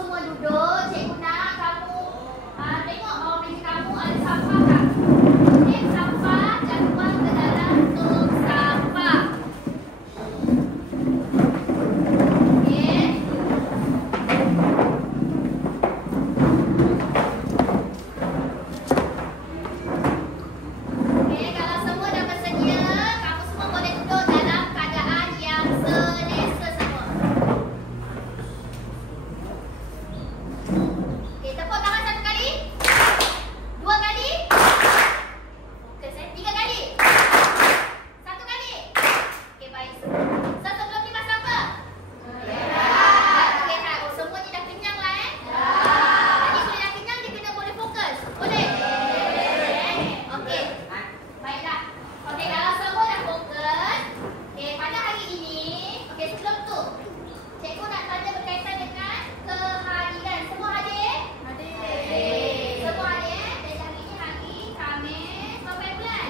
semua duduk. Cikgu nak kamu tengok bawah meja kamu ada sampah tak? Okey, sampah jatuh ke dalam tong sampah. Okey. Okey, kalau semua dah bersedia, kamu semua boleh duduk dalam keadaan yang selesa semua. Okey, tepuk tangan satu kali. Dua kali. Okey, tiga kali. Satu kali. Okey, baik. So, sebelum ni masak apa? Okey, oh, semua ni dah kenyang lah Jadi kalau dah kenyang, dia kena boleh fokus. Boleh? Okey. Baiklah. Okey, kalau semua dah fokus. Okey, pada hari ini, okey, sebelum tu, cikgu nak tanya berkaitan dengan kehadiran. Semua hadir? Hadir. Semua hadir? Jadi hari ini hari Khamis. Berapa bulan?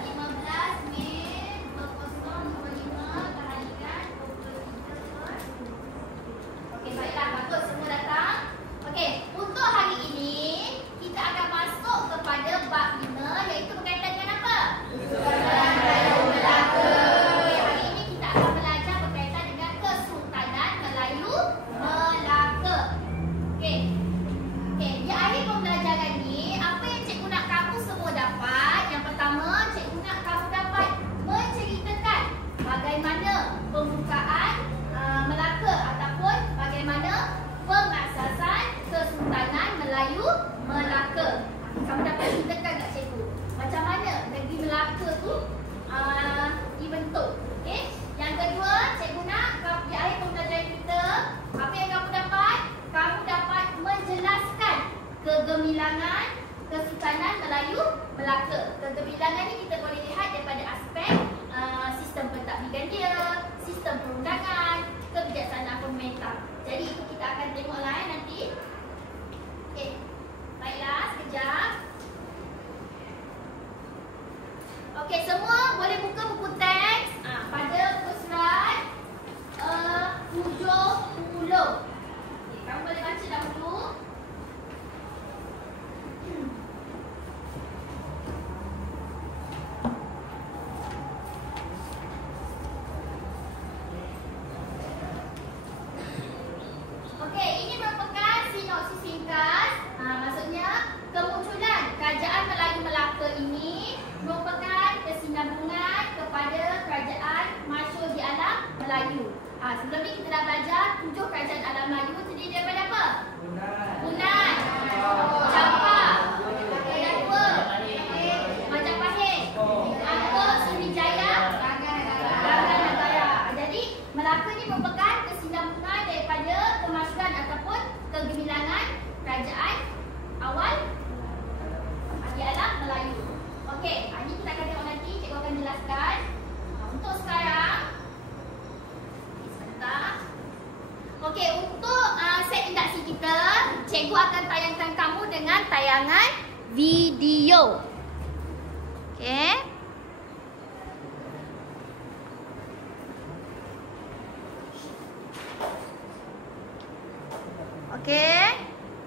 15 Mei 2025. Kehadiran 23. Okey, baiklah. Bagus semua datang. Okey, untuk hari ini, kita akan masuk kepada bab 5, iaitu berkaitan dengan apa? Kesultanan Melayu Melaka. Okey, hari ini kita akan belajar berkaitan dengan Kesultanan Melayu Melaka. Okey. Okey, di akhir pembelajaran ni, apa yang cikgu nak kamu semua dapat? Yang pertama, cikgu nak kamu dapat menceritakan bagaimana pembukaan Melaka ataupun bagaimana pengasasan Kesultanan Melayu Melaka. Kamu dapat ceritakan kat cikgu macam mana negeri Melaka tu dibentuk. Okey. Yang kedua, cikgu nak di akhir pembelajaran kita, apa yang kamu dapat? Kamu dapat menjelaskan kegemilangan Kesultanan Melayu Melaka. Kegemilangan ni kita boleh lihat daripada aspek sistem pentadbiran dia, sistem perundangan, kebijaksanaan pemerintah. Jadi itu kita akan tengoklah nanti. Okey. Baiklah, sekejap. Okey, semua boleh buka buku teks pada muka surat 70. Okey, kamu boleh baca dahulu. Okey, ini merupakan sinopsis singkat. Maksudnya kemunculan Kerajaan Melayu Melaka ini merupakan kesinambungan kepada kerajaan masyhur di alam Melayu. Sebelum ni kita dah belajar 7 kerajaan alam Melayu terdiri daripada apa? Hunan, Campak, Kedua, Majapahit, Angkor, Sriwijaya, Ganggang Negara. Jadi Melaka ni merupakan kesinambungan daripada kemasyhuran ataupun kegemilangan kerajaan awal di alam Melayu. Okey, ini kita akan tengok nanti, cikgu akan jelaskan. Untuk sekarang, sebentar. Okey, untuk set induksi kita, cikgu akan tayangkan kamu dengan tayangan video. Okey. Okey.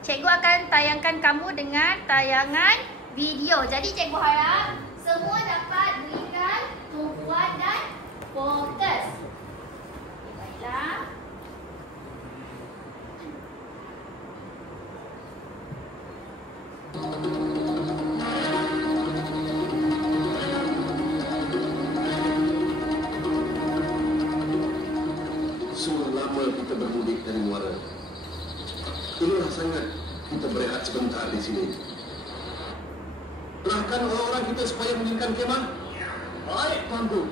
Cikgu akan tayangkan kamu dengan tayangan video. Jadi cikgu harap semua dapat berikan tumpuan dan fokus. Okay, baiklah. Sudah lama kita bermudik dari Muara. Inilah sangat kita berehat sebentar di sini. Kerahkan orang-orang kita supaya mendirikan kemah. Baik, tuanku.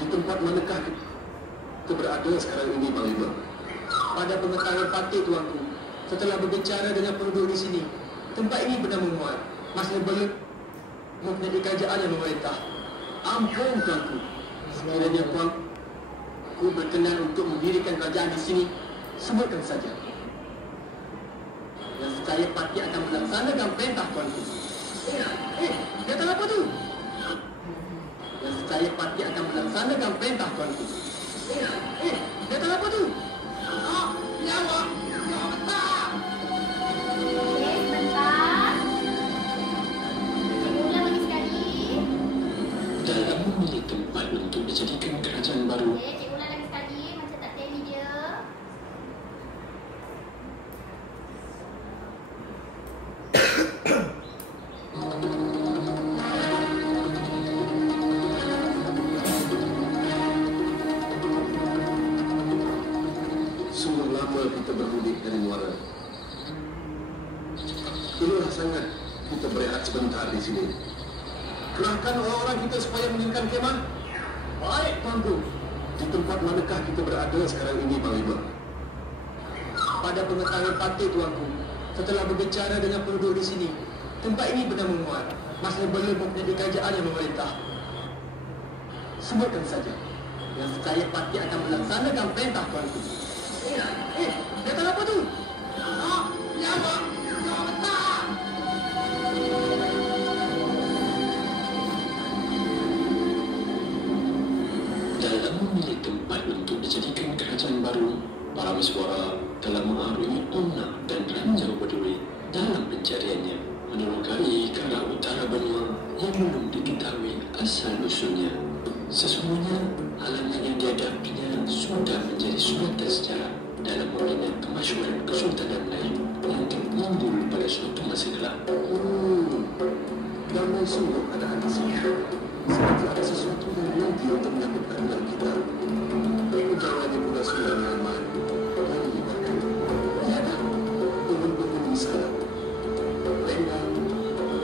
Di tempat manakah kita berada sekarang ini, Bang Lima? Pada pengetahuan patih, tuanku, setelah berbicara dengan penduduk di sini, tempat ini benar memuat. Masih belum mempunyai kerajaan yang memerintah. Ampun, tuanku. Sekiranya tuanku berkenan untuk mendirikan kerajaan di sini, sebutkan saja. Dan saya pasti akan melaksanakan perintah tuanku. Kata apa tu? Dan saya pasti akan melaksanakan perintah tuanku. Kata apa tu? Jawab. Jawab tak. Okey, sebentar. Cikgu ulang lagi sekali. Dalam memilih tempat untuk dijadikan kerajaan baru, Okey, cikgu ulang lagi sekali. Macam tak tell dia. sungguh lama kita bermudik dari muara. Inilah sangat kita berehat sebentar di sini. Kerahkan orang-orang kita supaya mendirikan kemah. Baik, Tuanku. Di tempat manakah kita berada sekarang ini, Panglima? Pada pengetahuan patih, Tuanku, setelah berbicara dengan penduduk di sini, tempat ini benar menguat. Masih belum mempunyai kerajaan yang memerintah. Sebutkan saja yang saya pasti akan melaksanakan perintah, Tuanku. Dia tahu apa tu? Jawab! Jawab tak! Dalam memilih tempat untuk dijadikan kerajaan baru, para miswara telah mengarungi Ona dan Ranjau Berduri dalam pencariannya menerokai ke arah utara benua yang belum diketahui asal-usulnya. Sesungguhnya, halangan yang dihadapinya sudah menjadi suratan sejarah dalam mulanya kemasyhuran Kesultanan Melayu yang timbul pada suatu masa kelak. Damai sungguh keadaan di sini. Seperti ada sesuatu yang nanti untuk menyebutkan dengan kita. Jangannya pula sudah nyaman. Lalu dibakar. Tiada penghubung di sana. Lenggang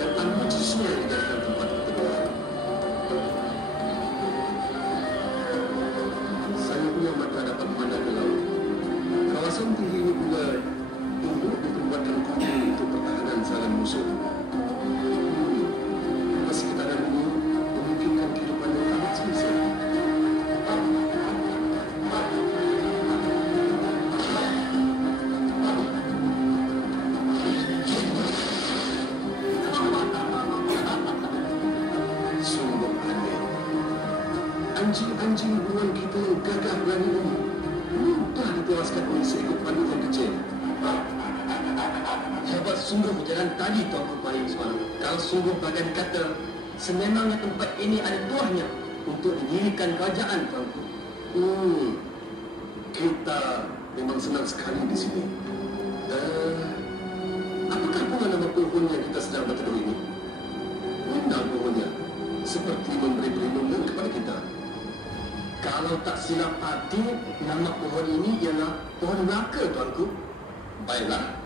dan amat sesuai dijadikan tempat pertemuan. Saya punya mata dapat memandang ke laut. Kawasan tinggi ini pula untuk dibuatkan kubu untuk pertahanan salam musuh. Persekitaran ini memungkinkan kehidupan yang amat selesa. Sungguh aneh. Anjing-anjing buruan kita yang gagah berani ini mudah ditewaskan oleh seekor pandu yang kecil. Hebat sungguh berjalan tadi, Tuanku Paling Suara. Kalau sungguh bagian kata, sememangnya tempat ini ada tuahnya untuk didirikan kerajaan, Tuanku. Kita memang senang sekali di sini. Apakah bunga nama pohon yang kita sedang berteduh ini? Indah pohonnya, seperti memberi perlindungan kepada kita. Kalau tak silap hati, nama pohon ini ialah pohon Melaka, Tuanku. Baiklah,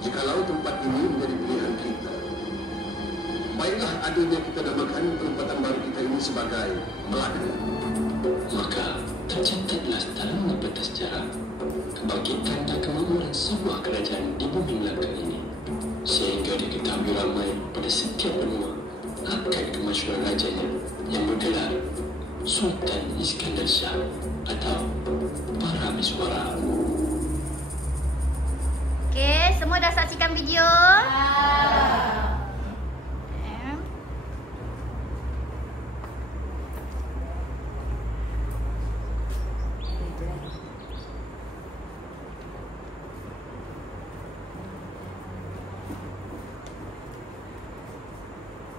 jikalau tempat ini menjadi pilihan kita, baiklah adanya kita namakan penempatan baru kita ini sebagai Melaka. Maka tercatatlah dalam peta sejarah kebangkitan dan kemakmuran sebuah kerajaan di bumi Melaka ini, sehingga diketahui ramai pada setiap benua akan kemasyhuran rajanya yang bergelar Sultan Iskandar Shah atau para miswara. Okey, semua dah saksikan video?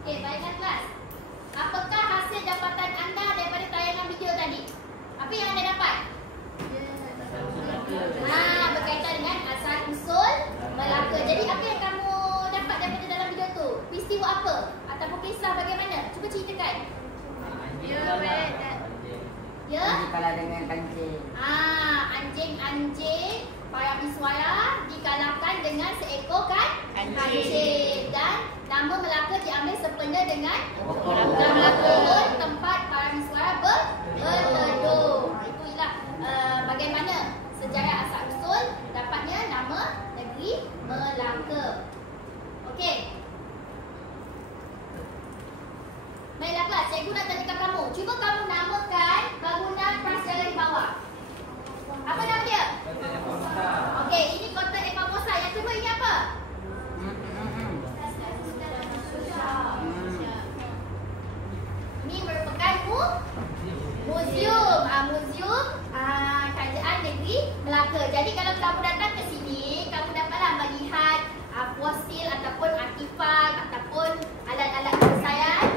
Okey, baiklah kelas. Apakah hasil dapatan anda daripada tayangan video tadi? Apa yang anda dapat? Berkaitan dengan asal-usul Melaka. Jadi apa yang kamu dapat daripada dalam video tu? Peristiwa apa? Ataupun kisah bagaimana? Cuba ceritakan. Ya? Kalah dengan kancing. Anjing-anjing para miswara dikalahkan dengan seekor kancing. Dan nama Melaka diambil sempena dengan Melaka, tempat para miswara berteduh. Itu ialah bagaimana sejarah asal-usul dapatnya nama negeri Melaka. Okey. Baiklah kelas, cikgu nak tanyakan kamu. Cuba kamu namakan bangunan prasejarah di bawah. Apa nama dia? Okey, ini Kota Epamosa. Yang kedua ini apa? Ini merupakan museum. Museum kerajaan negeri Melaka. Jadi kalau kamu datang ke sini, kamu dapatlah melihat fosil ataupun artifak ataupun alat-alat penyelesaian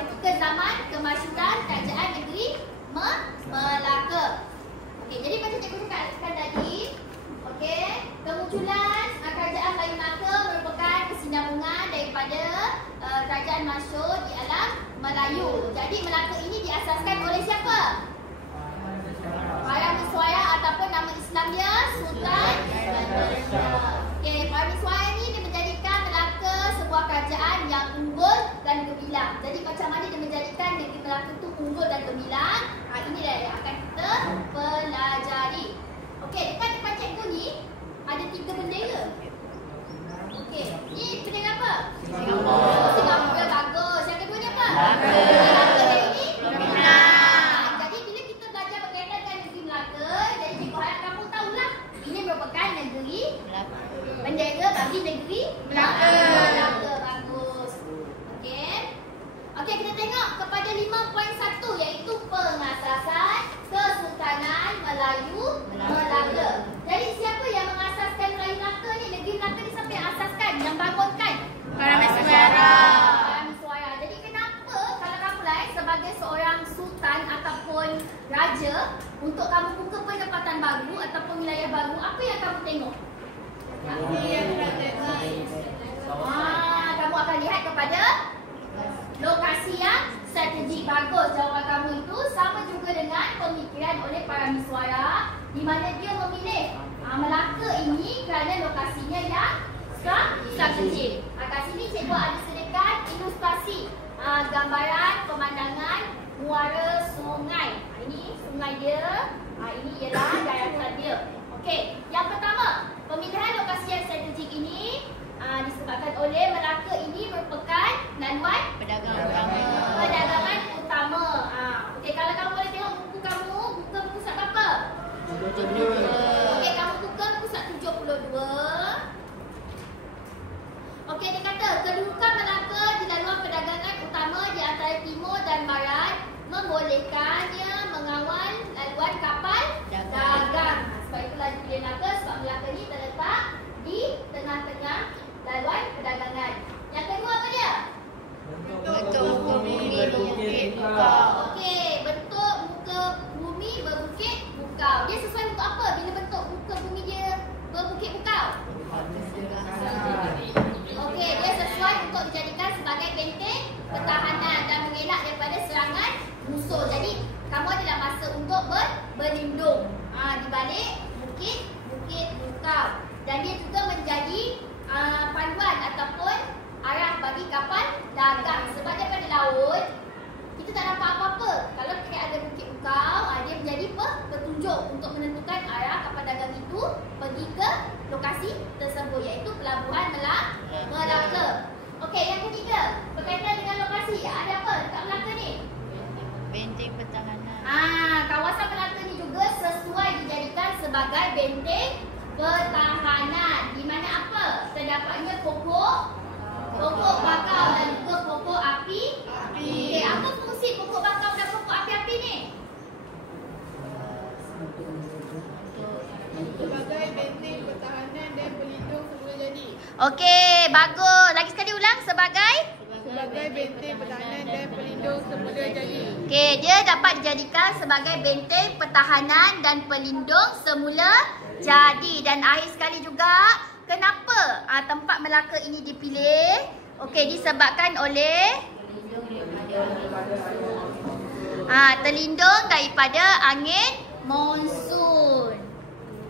ketika zaman kemasyhuran kerajaan negeri Melaka. Okey, jadi macam cikgu cakapkan tadi, okey, kemunculan kerajaan Melayu Melaka merupakan kesinambungan daripada kerajaan masyhur di alam Melayu. Jadi Melaka ini diasaskan oleh siapa? Para Miswaya ataupun nama Islam dia Sultan. Okey, para Miswaya ni dia menjadikan Melaka sebuah kerajaan yang unggul dan gemilang. Jadi macam mana dia menjadikan negeri Melaka tu unggul dan gemilang? Inilah yang akan kita pelajari. Okey, dekat cikgu ni ada 3 bendera. Okey, ni bendera apa? Singapura. Singapura, bagus. Yang kedua ni apa? Melaka. Ini gemilang. Jadi bila kita belajar berkaitan dengan negeri Melaka, jadi cikgu harap kamu tahulah ini merupakan negeri Melaka. Bendera bagi negeri Melaka. Melaka, bagus. Okey. Okey, kita tengok kepada 5.1 iaitu pengasasan Kesultanan Melayu Melaka. Jadi siapa yang mengasaskan Melayu Melaka ni? Negeri Melaka ni siapa yang asaskan? Yang bangunkan? Para Miswaya. Para Miswaya. Jadi kenapa kalau kamu lah sebagai seorang sultan ataupun raja, untuk kamu buka penempatan baru ataupun wilayah baru, apa yang kamu tengok? Apa yang kamu tengok? Kamu akan lihat kepada lokasi yang strategik. Bagus jawapan kamu itu. Sama juga dengan pemikiran oleh para Miswaya, di mana dia memilih Melaka ini kerana lokasinya yang strategik. Kat sini cikgu ada sediakan ilustrasi gambaran pemandangan muara sungai. Ini sungai dia. Ini ialah daratan dia. Okey, yang pertama, pemilihan lokasi yang strategik ini disebabkan oleh Melaka ini merupakan laluan perdagangan utama. Okey, kalau kamu boleh tengok buku kamu, buka buku surat berapa? Okey, kamu buka buku surat 72. Okey, dia kata kedudukan Melaka di laluan perdagangan utama di antara timur dan barat membolehkannya mengawal laluan kapal dagang. Sebab itulah dipilih Melaka, sebab Melaka ni terletak di tengah-tengah laluan perdagangan. Yang kedua apa dia? Bentuk muka bumi berbukit bukau. Okey, bentuk muka bumi berbukit bukau. Dia sesuai untuk apa bila bentuk muka bumi dia berbukit bukau? Okey, dia sesuai untuk dijadikan sebagai benteng pertahanan dan mengelak daripada serangan musuh. Jadi, kamu adalah masa untuk berlindung di balik bukit bukau. Dan dia juga menjadi panduan ataupun arah bagi kapal dagang. Sebab daripada laut kita tak nampak apa-apa. Kalau kita ada bukit bukau, dia menjadi petunjuk untuk menentukan arah kapal dagang itu pergi ke lokasi tersebut, iaitu pelabuhan Melaka. Okey, yang ketiga, berkaitan dengan lokasi. Ada apa dekat Melaka ni? Benteng pertahanan. Kawasan Melaka ni juga sesuai dijadikan sebagai benteng pertahanan. Di mana apa? Terdapatnya pokok bakau dan juga pokok api. Okey, apa fungsi pokok bakau dan pokok api-api ni? Sebagai benteng pertahanan dan pelindung semula jadi. Okey, bagus. Lagi sekali ulang. Sebagai benteng pertahanan dan pelindung semula jadi. Okey, dia dapat dijadikan sebagai benteng pertahanan dan pelindung semula jadi. Dan akhir sekali juga, kenapa tempat Melaka ini dipilih? Okey, disebabkan oleh terlindung daripada angin monsun.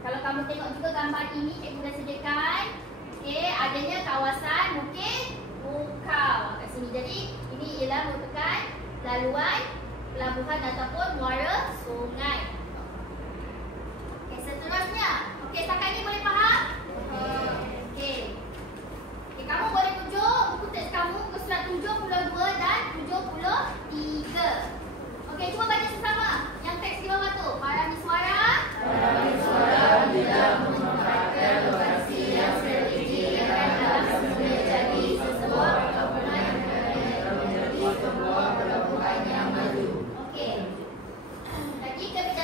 Kalau kamu tengok juga gambar ini, cikgu dah sediakan. Okey, adanya kawasan Bukit Bukau kat sini. Jadi, ini ialah merupakan laluan pelabuhan ataupun muara sungai. Okey, seterusnya. Okey, setakat ini boleh faham? Okey. Okey, kamu boleh tunjuk buku teks kamu ke surat 72 dan 73. Okey, cuba baca sesama. Yang teks di bawah tu. Para Miswaya tidak memanfaatkan lokasi yang strategik yang dalam semula jadi sesebuah perkampungan yang menjadi sebuah pelabuhan yang maju. Okey. Jadi kebijakan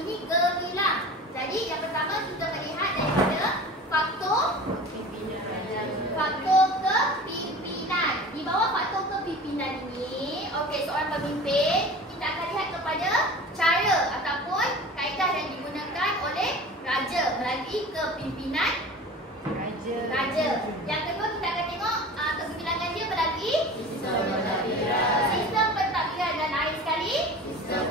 ini gemilang. Jadi yang pertama kita melihat daripada faktor kepimpinan. Di bawah faktor kepimpinan ini, okey, seorang pemimpin, kita akan lihat kepada cara ataupun kaedah yang digunakan oleh raja melalui kepimpinan raja. Yang kedua kita akan tengok kegemilangan dia melalui sistem pentadbiran dan akhir sekali sistem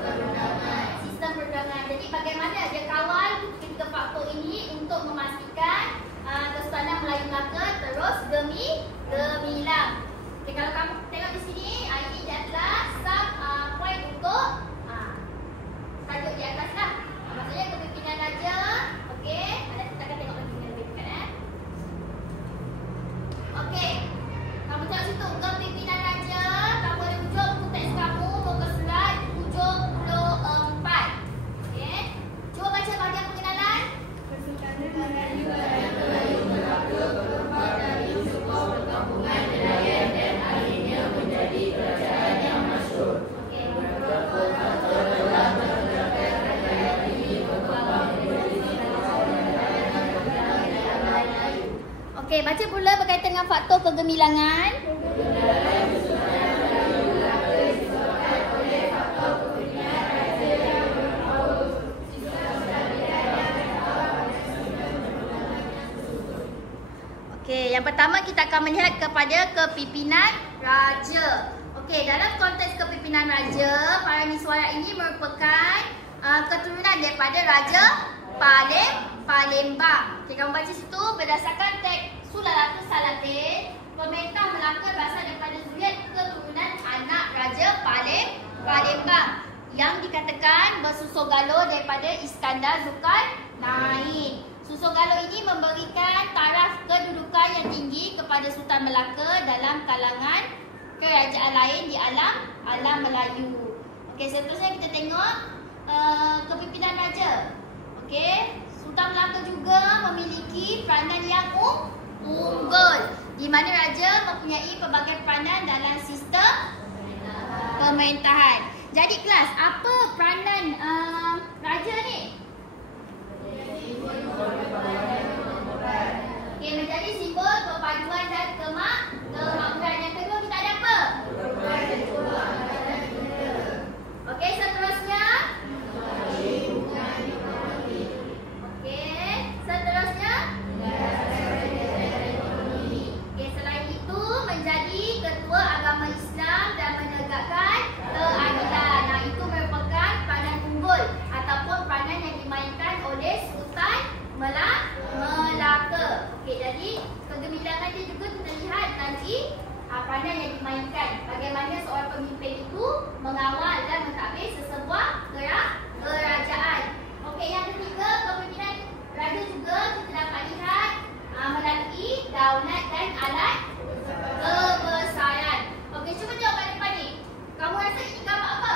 perundangan. Jadi bagaimana dia kawal ketiga faktor ini untuk memastikan Kesultanan Melayu Melaka terus gemilang. Okay, kalau kamu tengok di sini, ini adalah poin untuk tajuk di atas lah. Maksudnya kepimpinan raja. Okey, kita akan tengok lagi lebih dekat. Okey, kamu tengok situ kepimpinan raja. Kamu ada hujung buku teks kamu, muka slide hujung 24. Okey, cuba baca bahagian pengenalan. Kesultanan Melayu Melaka berkembang dari sebuah perkampungan nelayan dan akhirnya menjadi kerajaan yang masyhur. Beberapa faktor telah menyebabkan kerajaan ini berkembang menjadi Okey, baca pula berkaitan dengan faktor kegemilangan. Kegemilangan Kesultanan Melayu Melaka disebabkan oleh faktor kepimpinan raja yang berpengaruh, sistem pentadbiran yang tepat dan sistem perundangan yang terstruktur. Okey, yang pertama kita akan melihat kepada kepimpinan raja. Okey, dalam konteks kepimpinan raja, para miswara ini merupakan keturunan daripada Raja Palembang. Okey, kamu baca situ berdasarkan teks Sulalatul Salatin, pemerintah Melaka berasal daripada zuriat keturunan anak Raja Palembang yang dikatakan bersusul galuh daripada Iskandar Zulkarnain. Susul galuh ini memberikan taraf kedudukan yang tinggi kepada Sultan Melaka dalam kalangan kerajaan lain di alam Melayu. Okey, seterusnya kita tengok kepimpinan raja. Okey, Sultan Melaka juga memiliki peranan yang unggul, di mana raja mempunyai pelbagai peranan dalam sistem pemerintahan. Jadi kelas, apa peranan raja ni? Okey, menjadi simbol perpaduan dan kemakmuran. Yang kedua kita ada apa? Okey, seterusnya. Okey, seterusnya. Okey, selain itu menjadi ketua agama Islam dan menegakkan keadilan. Nah, itu merupakan peranan unggul ataupun peranan yang dimainkan oleh Sultan Melaka. Okey, jadi kegemilangan dia juga kita lihat nanti peranan yang dimainkan. Bagaimana seorang pemimpin itu mengawal dan mentadbir sesebuah kerajaan. Okey, yang ketiga, kepimpinan raja juga kita dapat lihat melalui daulat dan alat kebesaran. Okey, cuba tengok kat depan ni. Kamu rasa ini gambar apa?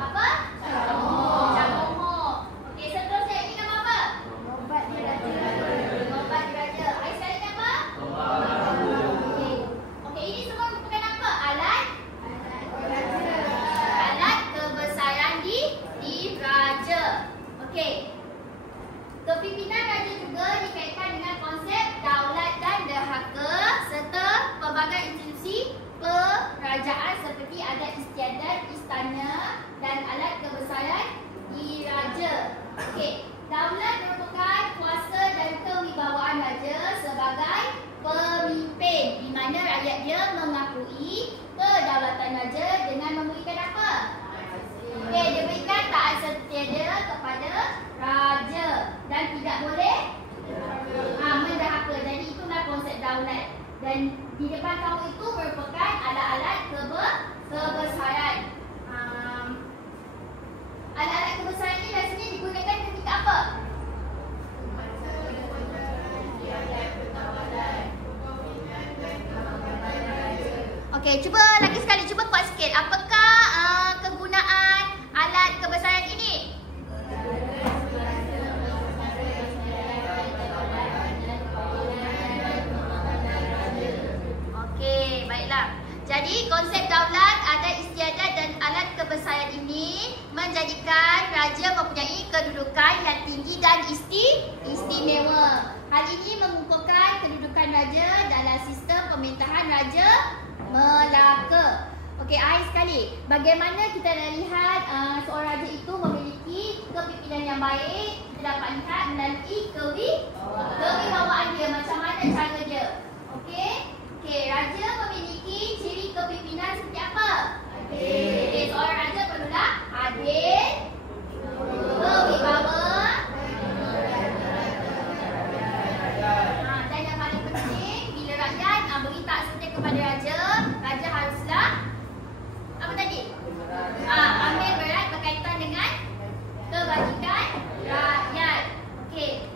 Apa? Camoho. Okey, seterusnya ini gambar apa? Obat diraja. Air sekali apa? Okey, ini semua merupakan apa? Alat kebesaran di raja. Okey. Kepimpinan raja juga dikaitkan dengan konsep daulat dan dahaka serta pelbagai institusi kerajaan seperti adat istiadat, istana dan alat kebesaran di raja. Okey, daulat merupakan kuasa dan kewibawaan raja sebagai pemimpin di mana rakyat dia mengakui kedaulatan raja dengan memberikan apa? Okey, dia berikan taat setiada kepada raja dan tidak boleh mendahaka. Jadi itulah konsep daulat. Dan di depan kamu itu merupakan alat-alat kebesaran. Alat-alat kebesaran ini biasanya digunakan ketika apa? Okey, cuba lagi sekali, cuba kuat sikit. Apakah kegunaan alat kebesaran ini? Okey, baiklah. Jadi konsep daulat, adat istiadat dan alat kebesaran ini menjadikan raja mempunyai kedudukan yang tinggi dan istimewa. Hal ini mengukuhkan kedudukan raja dalam sistem pemerintahan Raja Melaka. Okey, akhir sekali, bagaimana kita dah lihat seorang raja itu memiliki kepimpinan yang baik. Kita dapat lihat melalui kewibawaan dia, macam mana cara dia. Okey, raja memiliki ciri kepimpinan seperti apa? Adil. Seorang raja perlulah adil, berwibawa, dan yang paling penting, bila rakyat beri taksir kepada raja, raja haruslah apa tadi? Ambil berat berkaitan dengan kebajikan rakyat. Okey,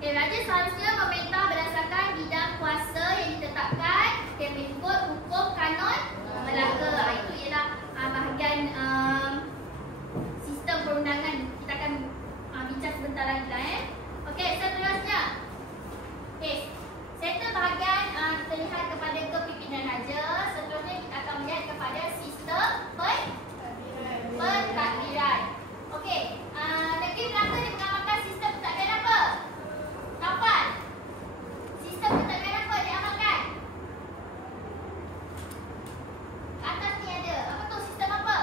raja seharusnya memerintah berdasarkan bidang kuasa yang ditetapkan mengikut hukum kanon Melaka. Itu ialah bahagian sistem perundangan. Kita akan bincang sebentar lagi lah. Okey, seterusnya. Sektor bahagian kita lihat kepada kepimpinan raja. Seterusnya kita akan melihat kepada sistem pentadbiran. Okey, negeri Melaka dia mengamalkan sistem pentadbiran apa? Kapan? Sistem pentadbiran apa diamalkan? Atas ni ada. Apa tu sistem apa?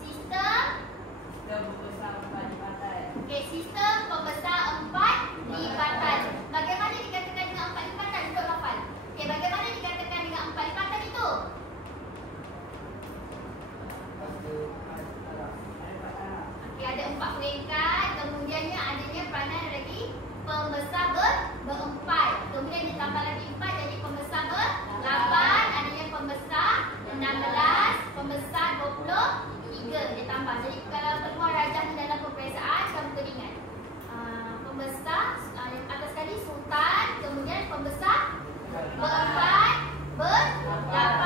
Sistem sistem pembesar 4 lipatan. Bagaimana dikatakan dengan 4 lipatan? Untuk hafal. Bagaimana dikatakan dengan 4 lipatan itu? Ada 4 peringkat. Kemudiannya adanya peranan lagi pembesar berempat. Kemudian ditambah lagi 4 jadi pembesar ber-8. Adanya pembesar 16, pembesar 23 dia tambah. Jadi kalau peluang rajah ni dalam peperiksaan, kamu kena ingat pembesar yang atas sekali sultan, kemudian pembesar berempat, ber-8,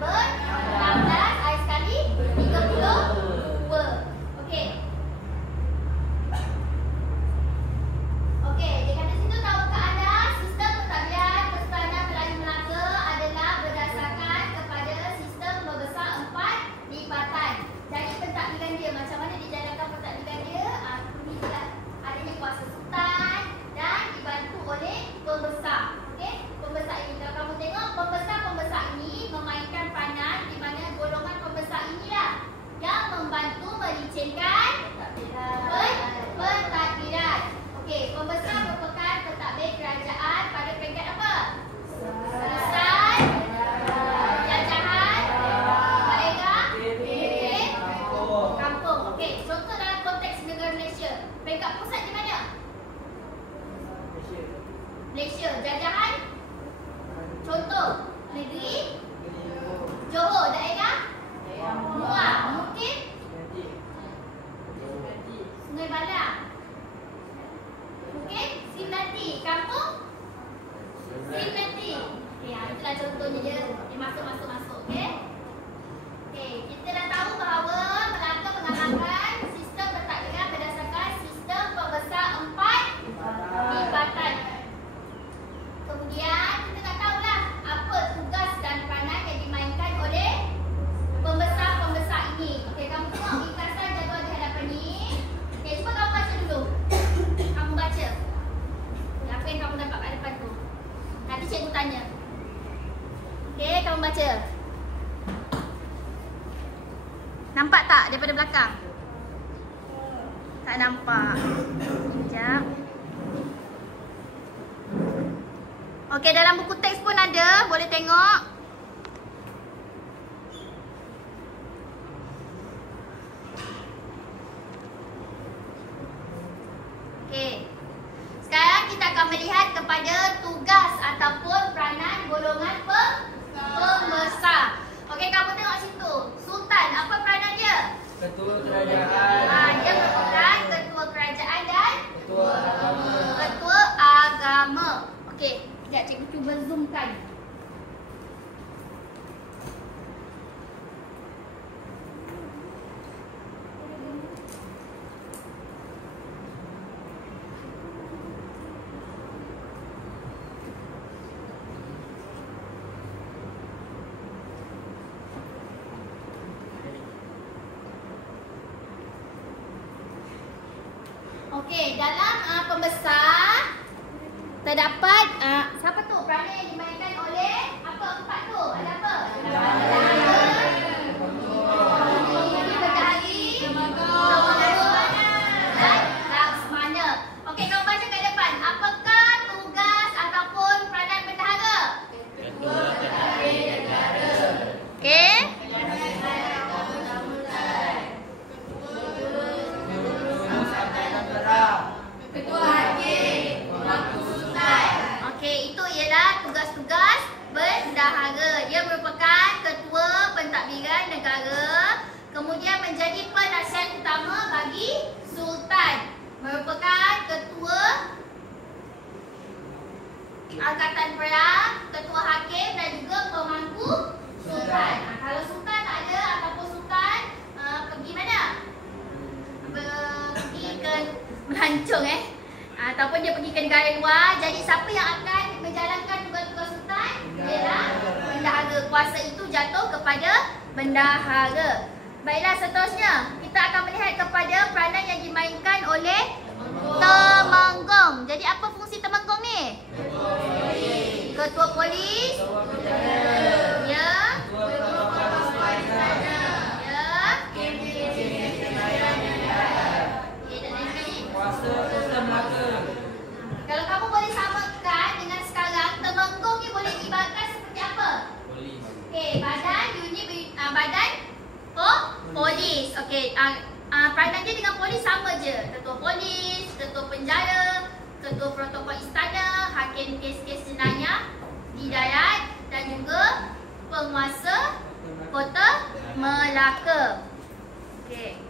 ber-16, akhir sekali 32. Okey. Okey, di kat situ tahukah anda sistem pentadbiran Kesultanan Melayu Melaka adalah berdasarkan kepada sistem membesar 4 lipatan. Jadi pentadbiran dia, macam mana dijalankan pentadbiran dia? Inilah adanya kuasa sultan dan dibantu oleh pembesar. Okey, pembesar ini kalau kamu tengok pembesar-pembesar ini memainkan peranan di mana golongan pembesar inilah yang membantu melicinkan pentadbiran. Okey, pembesar merupakan pentadbir kerajaan pada peringkat apa? Pusat, jajahan, daerah, kampung. Okey, contoh dalam konteks negara Malaysia. Peringkat pusat di mana? Malaysia. Jajahan? Contoh, negeri Johor. Daerah? Muar. Mungkin Sungai Balang. Mungkin Sri Melati. Kampung Sri Melati. Okey, itulah contohnya dia. Dia masuk. Okey. Okey, kita dah tahu bahawa Melaka mengamalkan sistem pentadbiran berdasarkan sistem pembesar 4 lipatan. Kemudian kita nak tahulah apa tugas dan peranan yang dimainkan oleh pembesar-pembesar ini. Okey, kamu tengok ringkasan jadual di hadapan ni. Okey, cuba kamu baca dulu. Kamu baca apa yang kamu dapat kat depan tu. Nanti cikgu tanya. Okey, kamu baca. Nampak tak daripada belakang? Tak nampak. Sekejap. Okey, dalam buku teks pun ada, boleh tengok. Okey. Sekarang kita akan melihat kepada tugas ataupun peranan golongan pembesar. Okey, kamu tengok situ. Sultan, apa peranan dia? Ketua kerajaan. Dia merupakan ketua kerajaan dan ketua agama. Okey, sekejap cikgu cuba zoomkan. Okey, dalam pembesar terdapat siapa tu peranan yang dimainkan oleh apa empat tu? Ada apa? Bendahari, temenggung, dan laksmana. Okey, kamu baca kat depan. Apakah tugas ataupun peranan bendahara? Ketua Pentadbir Negara. Okey. Ketua Hakim, Pemangku Sultan. Okey, itu ialah tugas-tugas bendahara. Dia merupakan ketua pentadbiran negara, kemudian menjadi penasihat utama bagi sultan. Merupakan ketua angkatan perang, ketua hakim dan juga pemangku sultan. Kalau sultan tak ada ataupun sultan pergi mana? Pergi ke melancong ataupun dia pergi ke negara luar. Jadi siapa yang akan menjalankan tugas-tugas sultan? Ialah bendahara. Kuasa itu jatuh kepada bendahara. Baiklah, seterusnya kita akan melihat kepada peranan yang dimainkan oleh temenggung. Jadi apa fungsi temenggung ni? Ketua polis. Ya. Kalau kamu boleh samakan dengan sekarang, temenggung ni boleh diibaratkan seperti apa? Polis. Okey, badan unit badan polis. Okey, peranan dia dengan polis sama je. Ketua polis, ketua penjara, ketua protokol istana, hakim kes-kes jenayah di darat dan juga penguasa Kota Melaka. Okey.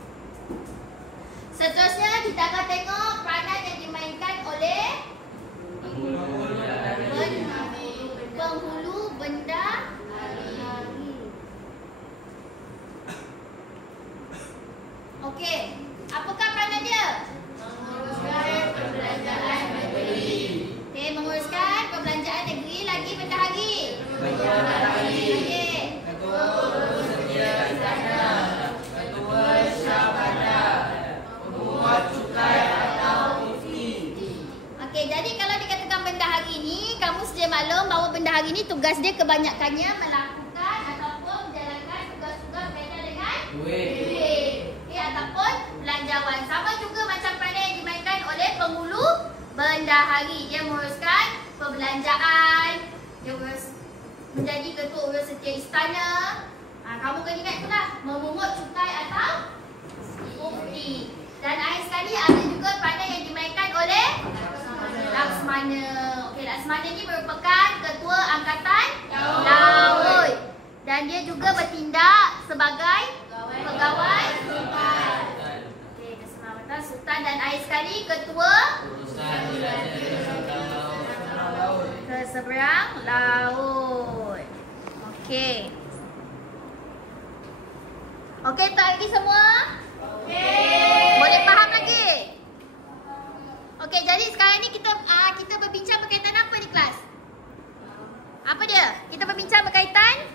Seterusnya kita akan tengok peranan yang dimainkan oleh penghulu bendahari. Okey, apakah peranan dia? Menguruskan perbelanjaan negeri. Okey, menguruskan perbelanjaan negeri lagi bendahari. Okey. Ketua urus setia istana, ketua syahbana, pembuat cukai atau mufti. Okey, jadi kalau dikatakan bendahari ni, kamu sedia maklum bahawa bendahari ni tugas dia kebanyakannya melakukan ataupun menjalankan tugas-tugas berkaitan dengan duit. Okey, ataupun belanjawan. Sama juga macam peranan yang dimainkan oleh penghulu bendahari. Dia menguruskan perbelanjaan, dia menjadi ketua urus setia istana. Kamu kena ingat itulah, memungut cukai atau mufti. Dan akhir sekali ada juga peranan yang dimainkan oleh Laksmana. Okey, Laksmana ni merupakan ketua angkatan laut. Dan dia juga bertindak sebagai pegawai sultan. Okey, keselamatan sultan. Dan akhir sekali ketua ke seberang laut. Okey. Okey, tak lagi semua? Boleh faham lagi? Okey, jadi sekarang ni kita berbincang berkaitan apa ni kelas? Apa dia? Kita berbincang berkaitan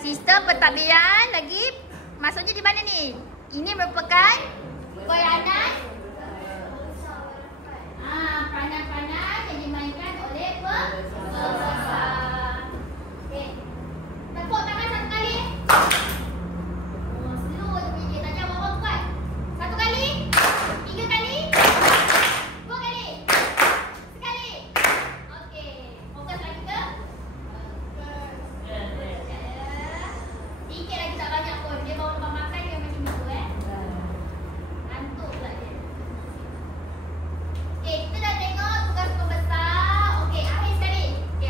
sistem pentadbiran lagi. Maksudnya di mana ni? Ini merupakan peranan peranan-peranan yang dimainkan oleh pembesar. Okey. Tepuk tangan satu kali. Slow je bunyi dia. Tak jangan bawa kuat. Satu kali. 3 kali. 2 kali. Sekali. Okey. Fokus lagi ke? Sikit lagi, tak banyak pun. Dia bawa tempat makan dia macam tu Ngantuk pula dia. Okey, kita dah tengok tugas pembesar. Okey, akhir sekali. Okey,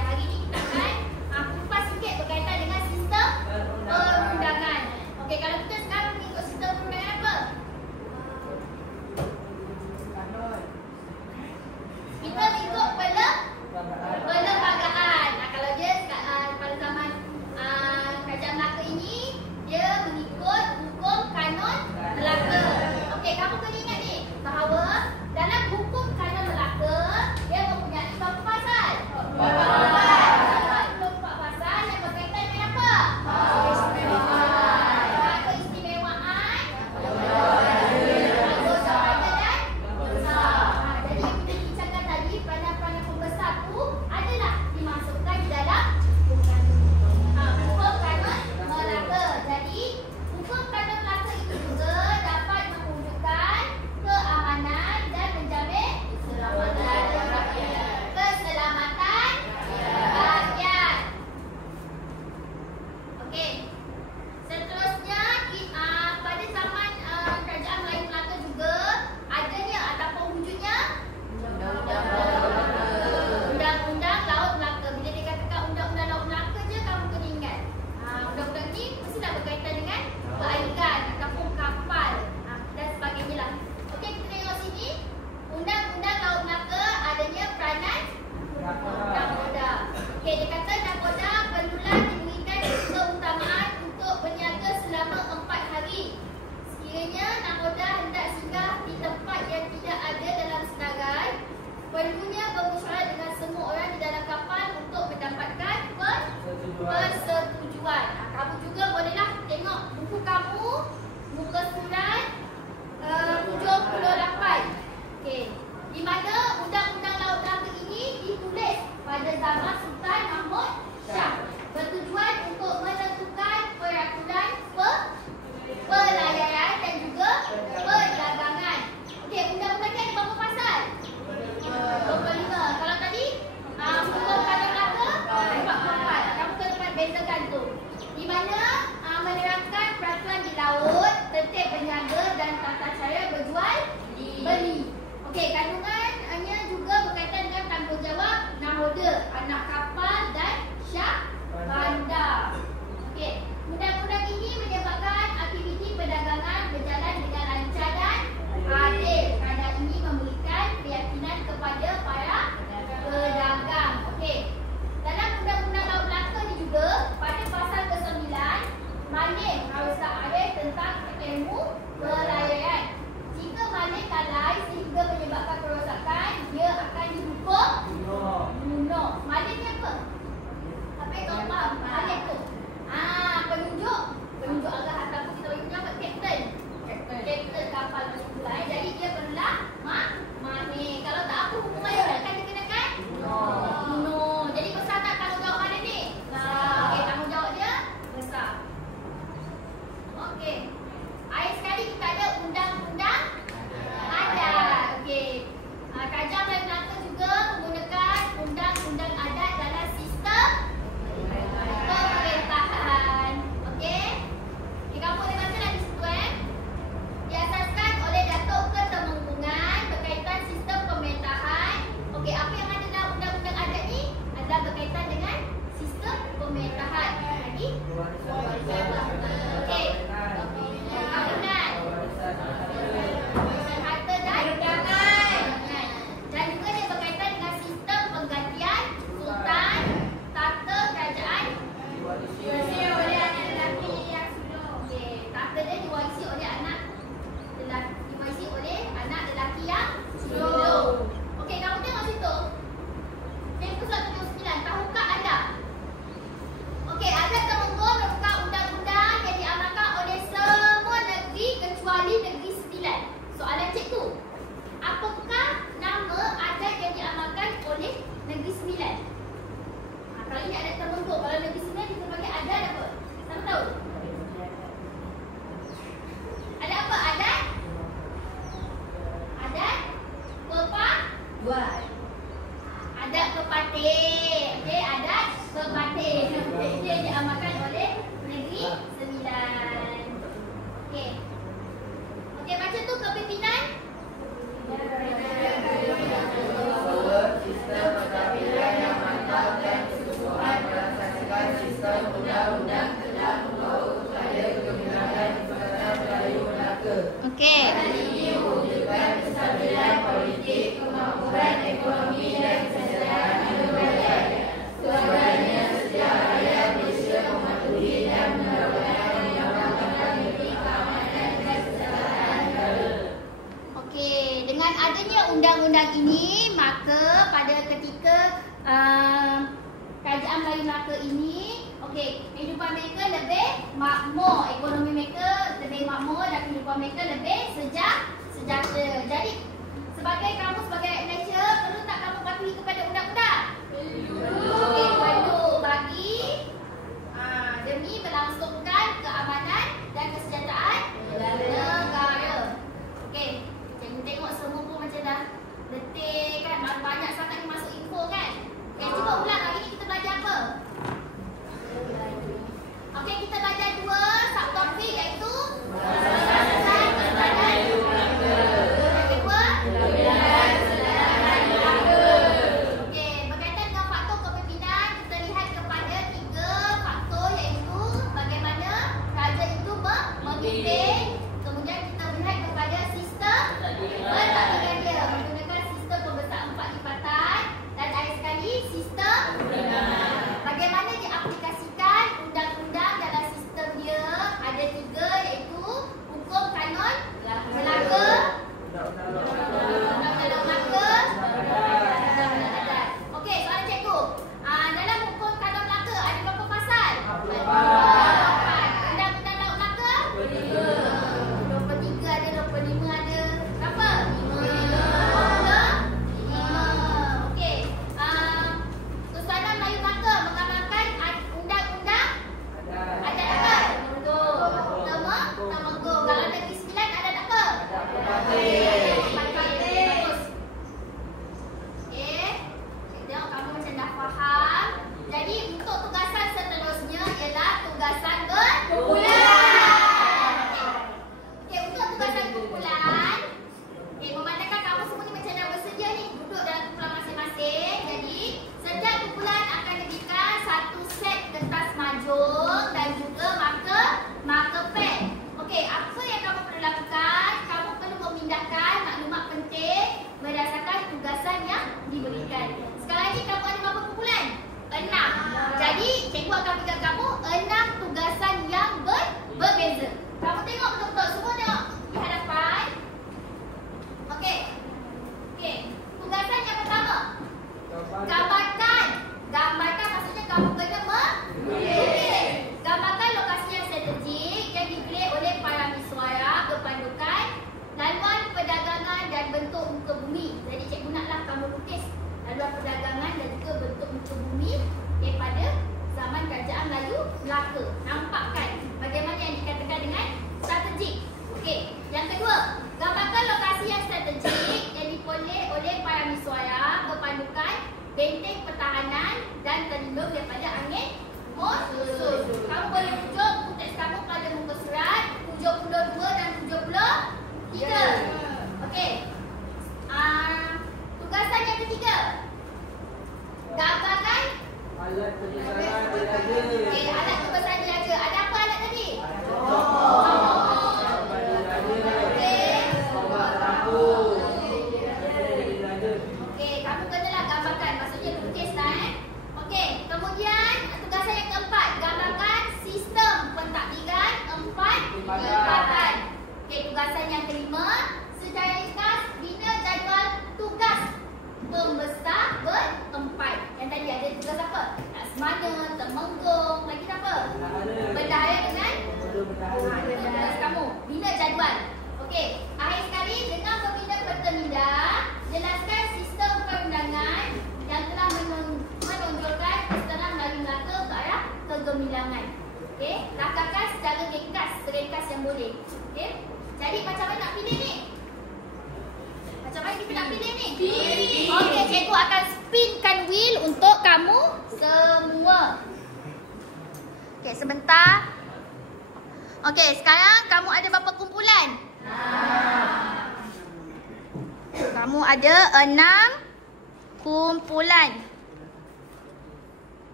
Okey. Perkawinan. Warisan harta dan perdagangan. Dan juga dia berkaitan dengan sistem penggantian sultan, tata kerajaan diwarisi oleh anak lelaki yang sulung. Okey, tata dia diwarisi oleh anak lelaki yang sulung. Okey, kamu tengok situ. Cikgu 179, tahukah anda? Okey, ada Temenggong merupakan undang-undang yang diamalkan oleh semua negeri kecuali Negeri Sembilan. Soalan cikgu, apakah nama adat yang diamalkan oleh Negeri Sembilan? Kalau ini adat Temenggong, kalau Negeri Sembilan kita panggil adat apa? Siapa tahu? Ada apa? Adat? Adat Pepaduan. Adat Pepatih. Okey, adat Pepatih. Itu yang diamalkan oleh Negeri Sembilan. Okey. Okey, baca tu kepimpinan. Sistem pentadbiran yang mantap dan keseluruhan melaksanakan sistem undang-undang telah membawa kepada kemenangan Persatuan Melayu Melaka. Okey. Hal ini mewujudkan kestabilan politik, kemakmuran ekonomi dan kesejahteraan negara. Sebenarnya setiap rakyat Malaysia mematuhi dan mendapatkan undang-undang negeri keamanan dan kesejahteraan negara. Okey, dengan adanya undang-undang ini, maka pada ketika Kerajaan Melayu Melaka ini, okey, kehidupan mereka lebih makmur, ekonomi mereka lebih makmur dan kehidupan mereka lebih sejahtera. Jadi, sebagai kamu sebagai rakyat Malaysia, perlu tak kamu patuhi kepada undang-undang? Okey, perlu bagi demi melangsungkan keamanan dan kesejahteraan negara. Okey, cikgu tengok semua pun macam dah detik kan, banyak sangat ni masuk info kan. Okey, cuba ulang hari ni kita belajar apa? Okey, kita belajar 2 subtopik iaitu asas kesedaran negara. Yang kedua, okey, berkaitan dengan faktor kepimpinan, kita lihat kepada 3 faktor iaitu bagaimana raja itu memimpin. Kemudian kita melihat kepada sistem pentadbiran dia menggunakan sistem pembesar 4 lipatan dan akhir sekali sistem bagaimana diaplikasikan undang-undang dalam sistem dia. Ada 3 iaitu hukum kanon Melaka, undang-undang Melaka, undang-undang adat. Okey, soalan cikgu. Dalam hukum kanon Melaka ada berapa pasal? 4. Undang-undang Laut Melaka? 23 ada, 25 ada. Berapa? 5. Okey. Kesusanan Melayu Melaka mengamalkan undang-undang adat apa? Temenggong. Kalau Negeri Sembilan adat apa? Bagus. Okey. Tengok kamu macam dah faham. Jadi untuk tugasan seterusnya ialah tugasan kumpulan. Okey, untuk tugasan kumpulan, okey, memandangkan kamu semua ni macam dah bersedia ni duduk dalam kumpulan masing-masing. Jadi, setiap kumpulan akan diberikan 1 set kertas majung dan juga marker pen. Okey, apa yang kamu perlu lakukan? Kamu perlu memindahkan maklumat penting berdasarkan tugasan yang diberikan. Sekarang ni kamu ada berapa kumpulan? 6. Jadi, cikgu akan berikan kamu 6 tugasan yang berbeza. Kamu tengok betul-betul, semua tengok di hadapan. Okey. Okey, tugasan yang pertama. Gambarkan. Gambarkan maksudnya kamu kena memilih. Gambarkan lokasi yang strategik yang dipilih oleh para miswara berpandukan laluan perdagangan dan bentuk muka bumi. Jadi cikgu naklah kamu lukis laluan perdagangan dan juga bentuk muka bumi daripada zaman Kerajaan Melayu Melaka. Nampakkan bagaimana yang dikatakan dengan strategik. Okey, yang kedua, gambarkan lokasi yang strategik yang dipilih oleh para miswara berpandukan benteng pertahanan dan terlindung daripada angin Okey, alat pembesaran diraja. Ada apa alat tadi? Okey, kamu kenalah gambarkan. Maksudnya lukislah Okey, kemudian tugasan yang keempat, gambarkan sistem pentadbiran 4 lipatan. Okey, tugasan yang kelima, secara ringkas bina jadual tugas pembesar berempat. Yang tadi ada tugas apa? Nak semana, temenggung, lagi apa? Bendahara dengan tugas kamu. Bina jadual. Okey, akhir sekali dengan pembina berteminda, jelaskan sistem perundangan yang telah menonjolkan kesetaraan Melayu Melaka ke arah kegemilangan. Okey, lakarkan secara seringkas yang boleh. Okey, jadi macam mana nak pilih ni? Macam mana kita nak pilih ni? Okey, cikgu akan spinkan wheel untuk kamu semua. Okey, sebentar. Okey, sekarang kamu ada berapa kumpulan? 6. Kamu ada 6 kumpulan.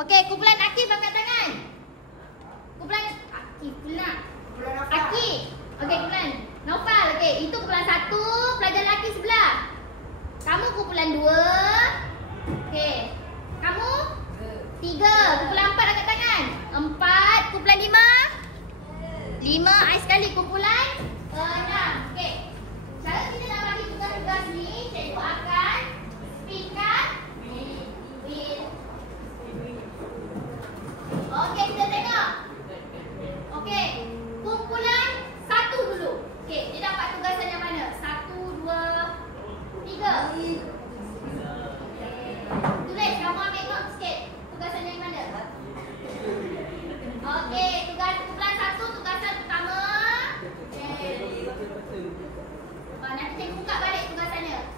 Okey, kumpulan Akif angkat tangan. Kumpulan Akif pula. Akif. Okey, kumpulan Naufal. Okey, itu kumpulan 1, pelajar lelaki sebelah. Kamu kumpulan 2. Okey. Kamu 3. Kumpulan 4 angkat tangan. 4. Kumpulan 5. 5 air sekali. Kumpulan 6. Okey. Cara kita nak bagi tugas-tugas ni, cikgu akan spinkan wheel. Okey, kita tengok. Okey, kumpulan 1 dulu. Okey, dia dapat tugasan yang mana? 1, 2, 3. Tulis, kamu ambil note sikit. Tugasan yang mana? Okey, tugas kumpulan 1, tugasan pertama. Nanti cikgu buka balik tugasannya.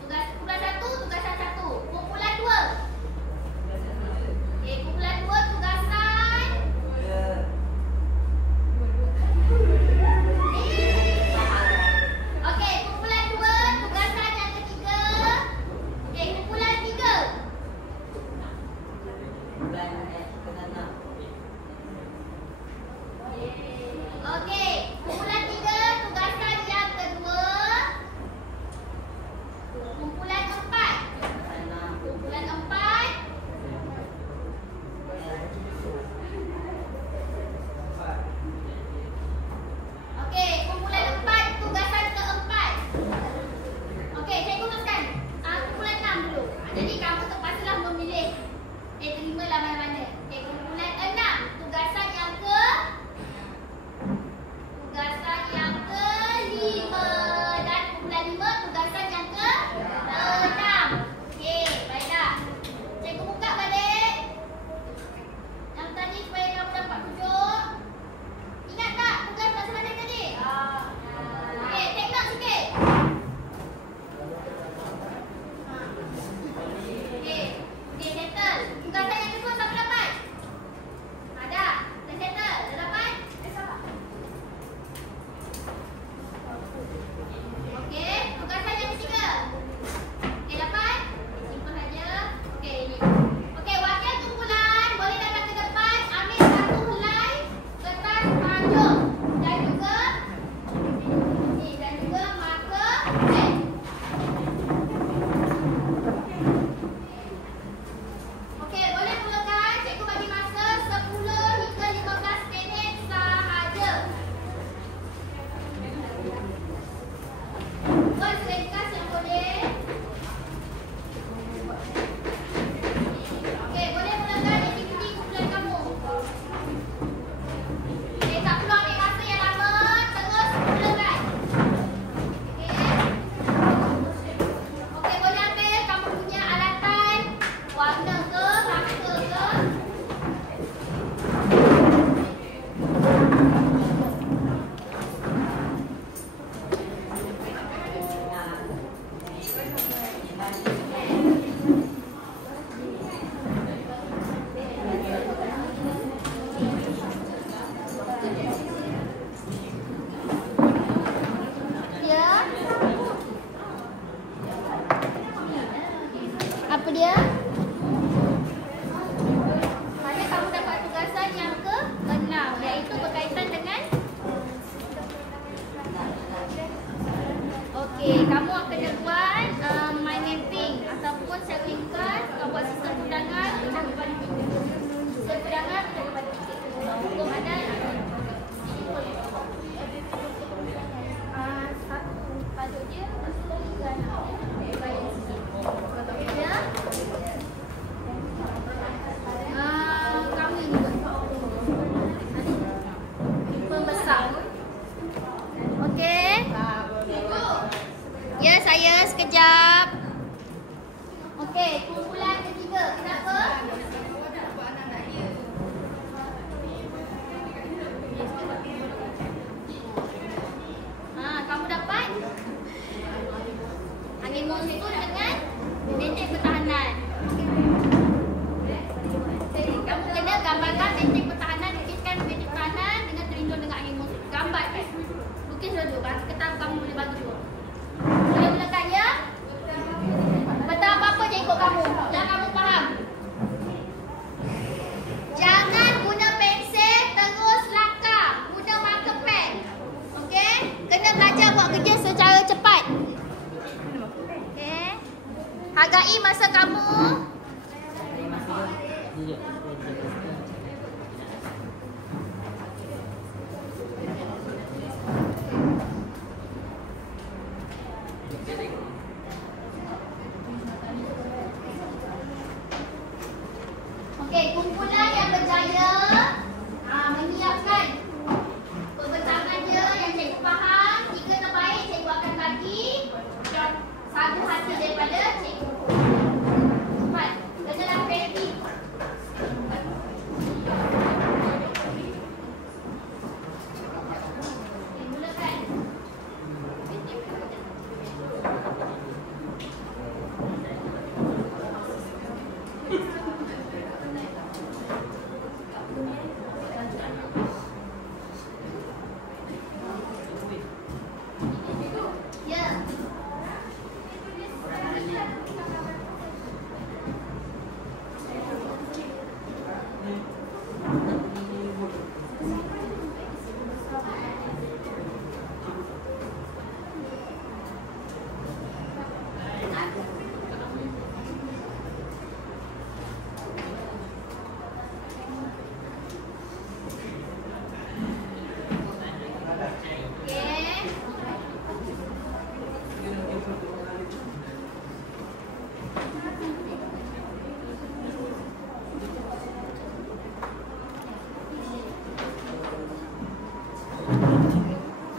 Rasa kata kamu boleh bantu juga. Boleh mulakan ya? Betul apa-apa je ikut kamu. Yang kamu faham. Jangan guna pensel terus langkah. Guna marker pen. Okey? Kena belajar buat kerja secara cepat. Okey? Hargai masa kamu. Okey, kumpulan yang berjaya menyiapkan perbincangan dia yang cikgu faham. 3 terbaik cikgu akan bagi satu hasil daripada cikgu. Cepat, kenalah kreatif. Okey, mulakan. Ya.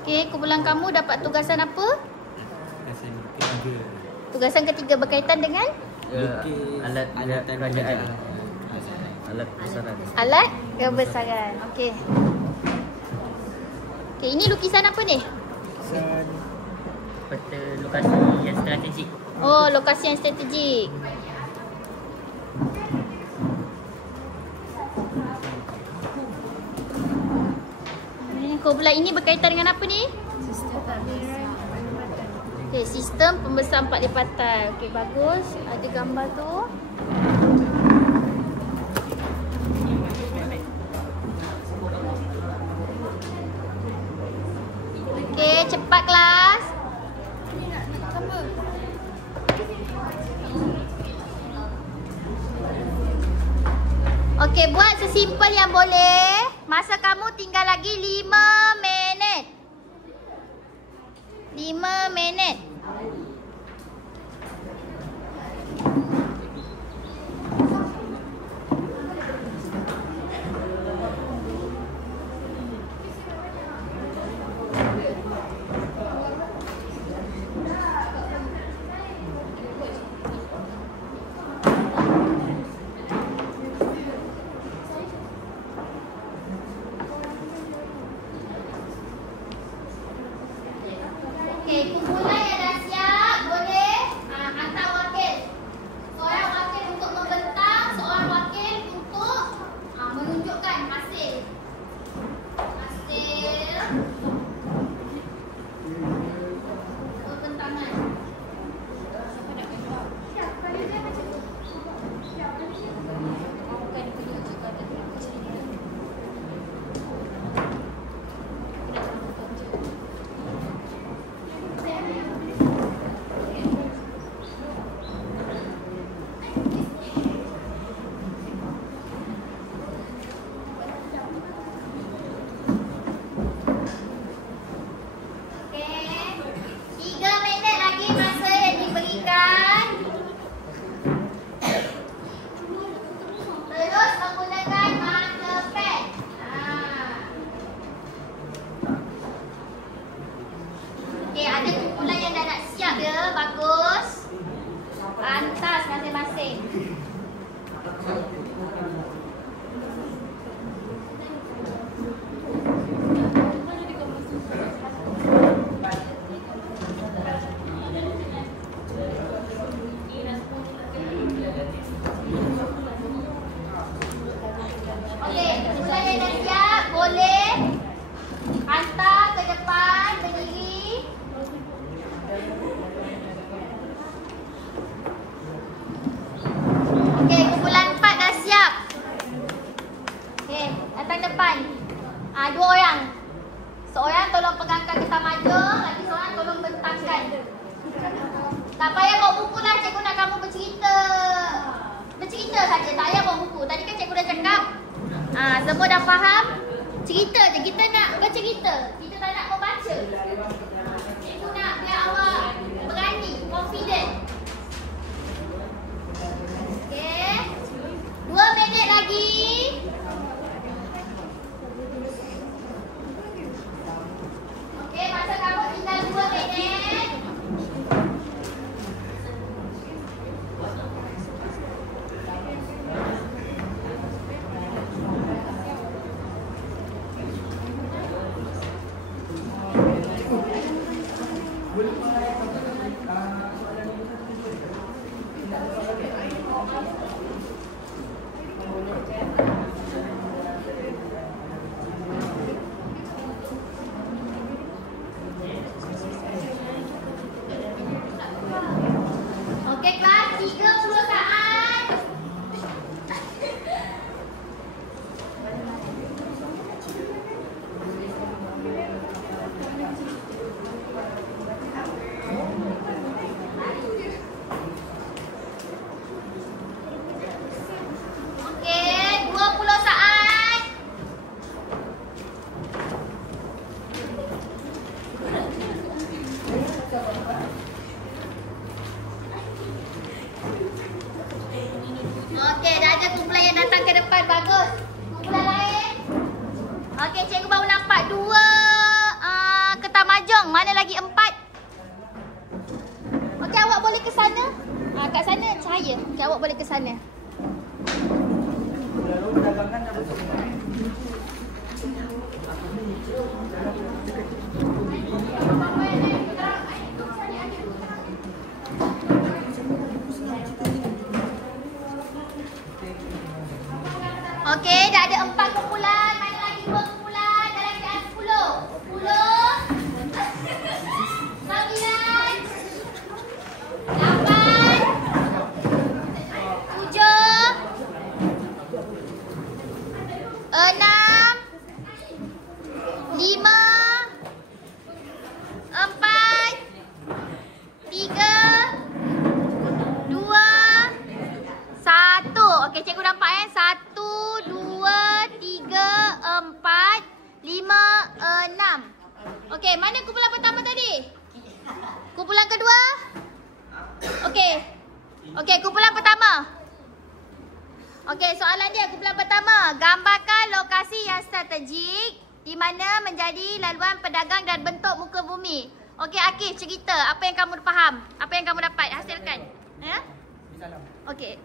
Okey, kumpulan kamu dapat tugasan apa? Tugasan ketiga berkaitan dengan alat kerajaan. Alat kebesaran. alat kebesaran. Okey. Okey, ini lukisan apa ni? Peta lokasi yang strategik. Oh, lokasi yang strategik. Kumpulan ini berkaitan dengan apa ni? Sistem takbiran penglibatan. Okey, sistem pembesar 4 lipatan. Okey, bagus. Ada gambar tu. Okey, cepat kelas. Okey, buat sesimpel yang boleh. Masa kamu tinggal lagi 5 minit. 5 minit. Okey, kumpulan yang dah siap boleh hantar wakil. Seorang wakil untuk membentang, seorang wakil untuk menunjukkan hasil. Hasil perbentangan. Okey, ada kumpulan yang dah nak siap ya. Bagus. Pantas masing-masing. Okey, kumpulan yang dah siap boleh hantar ke depan berdiri. depan. 2 orang. Seorang tolong pegangkan getah majung, lagi seorang tolong bentangkan. Tak payah bawa buku lah, cikgu nak kamu bercerita. Bercerita saja, tak payah bawa buku. Tadi kan cikgu dah cakap. Semua dah faham? Cerita je, kita nak bercerita. Kita tak nak membaca. Cikgu nak biar awak berani, confident. Okey. 2 minit lagi. Okey, masa kamu tinggal 2 minit. Okey, kelas 30 saat. Okey, 20 saat. Okey, dah ada kumpulan yang datang ke depan. Bagus. Kumpulan lain. Okey, cikgu baru nampak 2 getah majung. Mana lagi 4? Okey, awak boleh ke sana. Kat sana cahaya. Okey, awak boleh ke sana. Okey, dah ada 4 kumpulan. Mana lagi 2 kumpulan? Dalam keadaan 10. 6. Okey, mana kumpulan pertama tadi? Kumpulan kedua? Okey. Okey, kumpulan pertama. Okey, soalan dia kumpulan pertama. Gambarkan lokasi yang strategik di mana menjadi laluan pedagang dan bentuk muka bumi. Okey, Akif, cerita apa yang kamu faham? Apa yang kamu dapat hasilkan? Ya? Okey.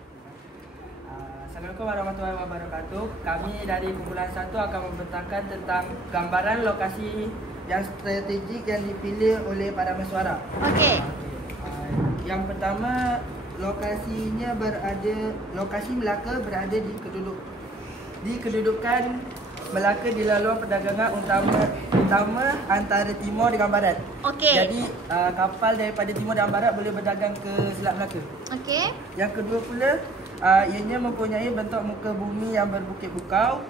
Assalamualaikum warahmatullahi wabarakatuh. Kami dari kumpulan 1 akan membentangkan tentang gambaran lokasi yang strategik yang dipilih oleh para mesyuarat. Okey. Yang pertama, lokasi Melaka berada di kedudukan Melaka di laluan perdagangan utama antara timur dengan barat. Okey. Jadi kapal daripada timur dan barat boleh berdagang ke Selat Melaka. Okey. Yang kedua pula, ianya mempunyai bentuk muka bumi yang berbukit bukau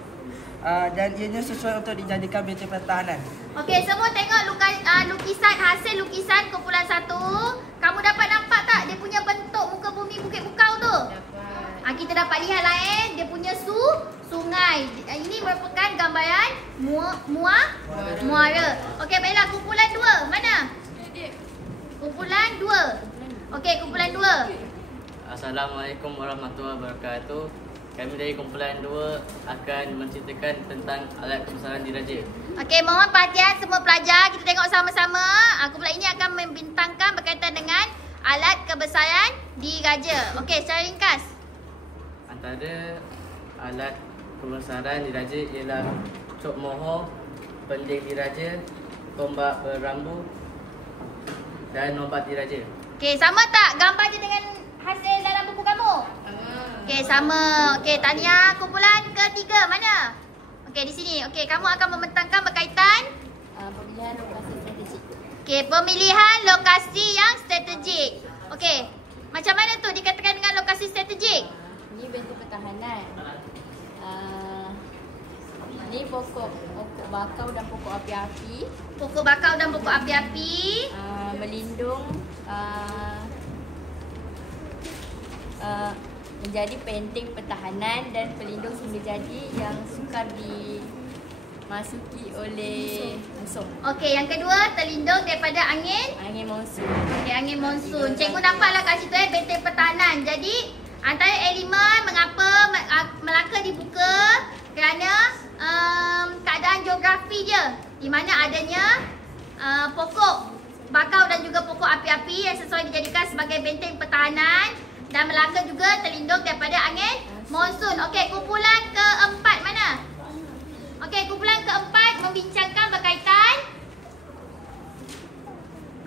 dan ianya sesuai untuk dijadikan benteng pertahanan. Okey, semua tengok lukisan, hasil lukisan kumpulan 1. Kamu dapat nampak tak dia punya bentuk muka bumi bukit bukau tu? Dapat. Kita dapat lihat lain dia punya sungai. Ini merupakan gambaran muara. Okey, baiklah kumpulan 2. Mana? Kumpulan 2. Okey, kumpulan 2. Assalamualaikum warahmatullahi wabarakatuh. Kami dari kumpulan 2 akan menceritakan tentang alat kebesaran diraja. Okey, mohon perhatian semua pelajar. Kita tengok sama-sama. Kumpulan ini akan membintangkan berkaitan dengan alat kebesaran diraja. Okey, secara ringkas. Antara alat kebesaran diraja ialah cop moho, pending diraja, tombak berambu dan nombat diraja. Okey, sama tak gambar dia dengan hasil dalam buku kamu? Okey, sama. Okey, tahniah. Kumpulan ketiga mana? Okey, di sini. Okey, kamu akan membentangkan berkaitan Pemilihan lokasi strategik. okey, pemilihan lokasi yang strategik. Okey, macam mana tu dikatakan dengan lokasi strategik? Ini bentuk pertahanan. Ini pokok bakau dan pokok api-api. Pokok bakau dan pokok api-api. Melindung menjadi penting pertahanan dan pelindung sehingga jadi yang sukar dimasuki oleh musuh. Okey, yang kedua terlindung daripada angin monsun. Okey, angin monsun. Cikgu nampaklah kat situ benteng pertahanan. Jadi antara elemen mengapa Melaka dibuka kerana keadaan geografi dia di mana adanya pokok bakau dan juga pokok api-api yang sesuai dijadikan sebagai benteng pertahanan, dan Melaka juga terlindung daripada angin monsun. Okey, kumpulan keempat mana? Okey, kumpulan keempat membincangkan berkaitan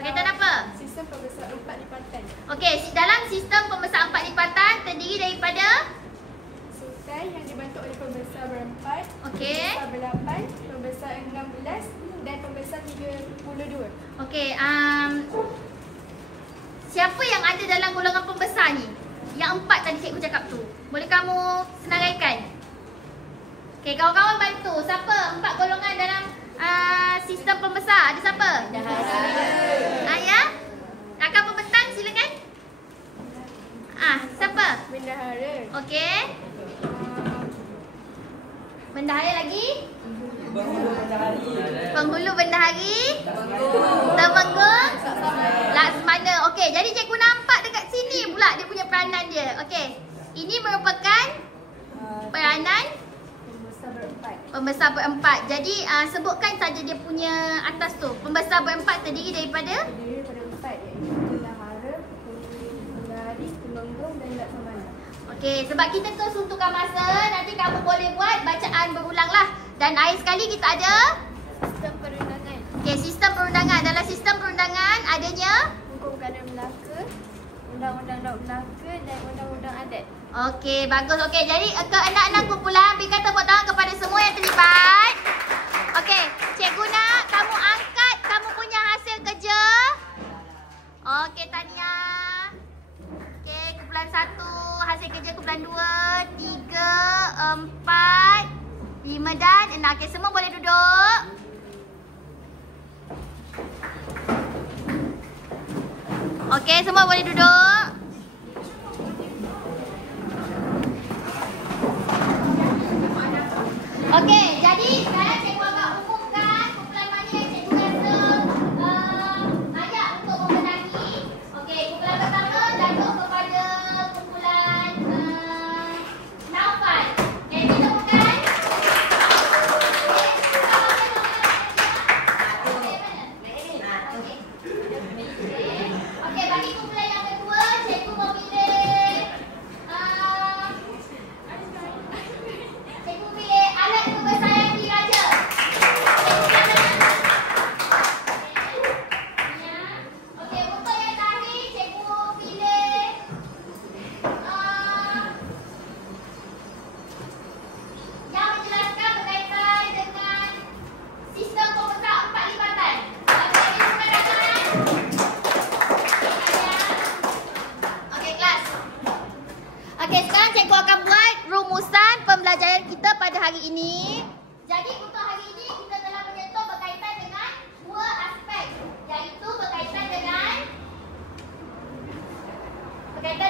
apa? Sistem pembesar 4 lipatan. Okey, dalam sistem pembesar 4 lipatan terdiri daripada Sultan yang dibantu oleh pembesar berempat, Okey. pembesar berlapan, pembesar 16 dan pembesar 32. Okey, siapa yang ada dalam golongan pembesar ni? Yang 4 tadi cikgu cakap tu. Boleh kamu senaraikan? Okey, kawan-kawan bantu. Siapa 4 golongan dalam sistem pembesar? Ada siapa? Ya? Rakan pembentang silakan. Siapa? Bendahara. Okey. Bendahara lagi? Penghulu bendahari. Temenggung. Laksmana. Okey, jadi cikgu nampak dekat sini pula dia punya peranan dia. Okey. Ini merupakan peranan pembesar berempat. Jadi sebutkan saja dia punya atas tu. Pembesar berempat terdiri daripada 4 iaitu Bendahara, Bendahari, Temenggung dan Laksamana. Okey, sebab kita tu suntukan masa, nanti kamu boleh buat bacaan berulanglah. Dan akhir sekali kita ada Sistem perundangan. okey, sistem perundangan. Dalam sistem perundangan adanya Hukum Kanan Melaka, Undang-Undang Melaka dan Undang-Undang Adat. okey, bagus. Okey, jadi keenam-enam kumpulan berikan tepuk tangan kepada semua yang terlibat. Okey, cikgu nak kamu angkat kamu punya hasil kerja. Okey, tahniah. Okey, kumpulan 1, hasil kerja kumpulan 2, 3, 4, 5 dan 6. Okey, semua boleh duduk. Okey, semua boleh duduk. Okey, jadi sekarang cikgu akan umumkan kumpulan mana yang cikgu rasa layak untuk membenahi. Okey, kumpulan pertama jatuh kepada kumpulan Naufal. Okey, kita bukan. Okey, bagi kumpulan yang kedua, cikgu memilih cikgu pilih alat pembesar yang diraja. Okey, untuk yang terakhir, cikgu pilih yang menjelaskan berkaitan dengan sistem pembesar 4 lipatan. Okey, bukan rakan. Okey, kelas. Okey, sekarang cikgu akan buat rumusan pembelajaran kita pada hari ini. Jadi untuk hari ini kita telah menyentuh berkaitan dengan 2 aspek, iaitu berkaitan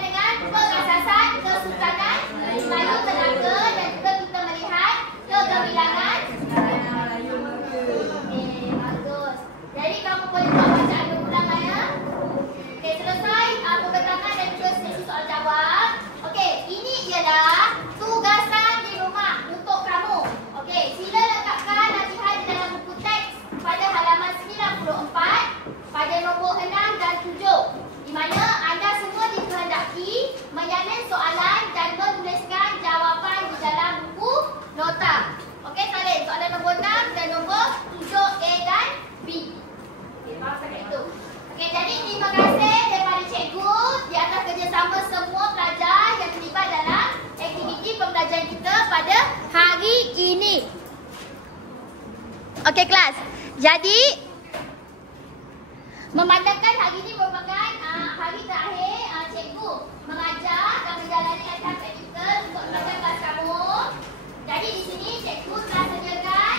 dengan pengasasan Kesultanan Melayu Melaka dan juga kita melihat kegemilangan Melayu. Okey, bagus. Jadi kamu boleh buat bacaan berulang ya. Okey, selesai pembentangan dan juga sesi soal jawab. Okey, ini ialah tugasan di rumah untuk kamu. Okey, sila lengkapkan latihan di dalam buku teks pada halaman 94 pada nombor 6 dan 7, di mana anda semua dikehendaki menyalin soalan dan menuliskan jawapan di dalam buku nota. Okey, salin soalan nombor 6 dan nombor 7A dan B. Okey, faham sampai itu. Okey, jadi terima kasih daripada cikgu di atas kerjasama semua pelajar yang terlibat dalam aktiviti pembelajaran kita pada hari ini. Okey, kelas. Jadi memandangkan hari ini merupakan hari terakhir cikgu mengajar dan menjalani latihan praktikal untuk belajar kelas kamu. Jadi di sini cikgu telah sediakan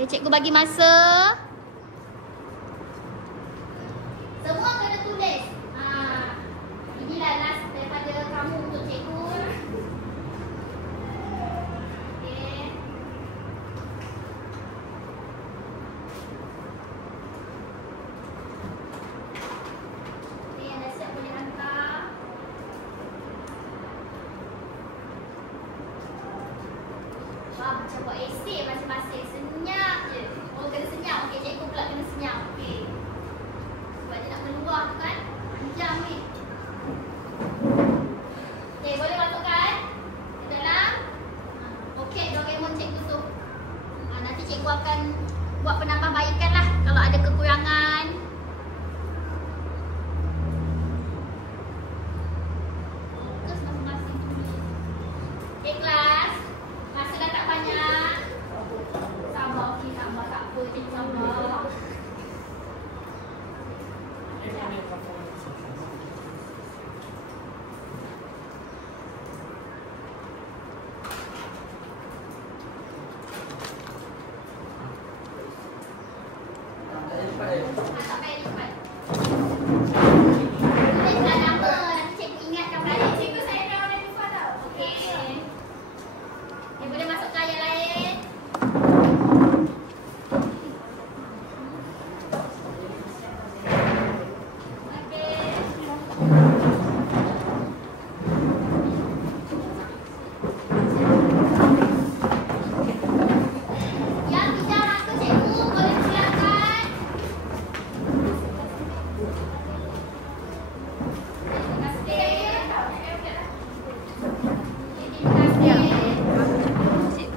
Okey, cikgu bagi masa. Semua kena tulis. Inilah last daripada kamu untuk cikgu. Okey. Okey, yang dah siap boleh hantar. Wah, macam buat esei masing-masing. Senyap je. Oh, kena senyap. Okey, cikgu pula kena senyap. Okey. Sebab dia nak keluar tu kan. Panjang ni. Okey, boleh masukkan ke dalam. Okey, Doraemon cikgu tu. Nanti cikgu akan buat penambahbaikan lah kalau ada kekurangan. Fokus masing-masing tulis. Okey, kelas. Masa dah tak banyak. Sabar, okey, sabar. Tak apa, cikgu sabar. Tak payah lipat. Tulislah nama. Nanti cikgu ingatkan balik. Cikgu saya dah boleh lupa tau. Okey. Okey, boleh masukkan yang lain. Yang tidak rasa cikgu boleh silakan. Terima kasih. Terima kasih.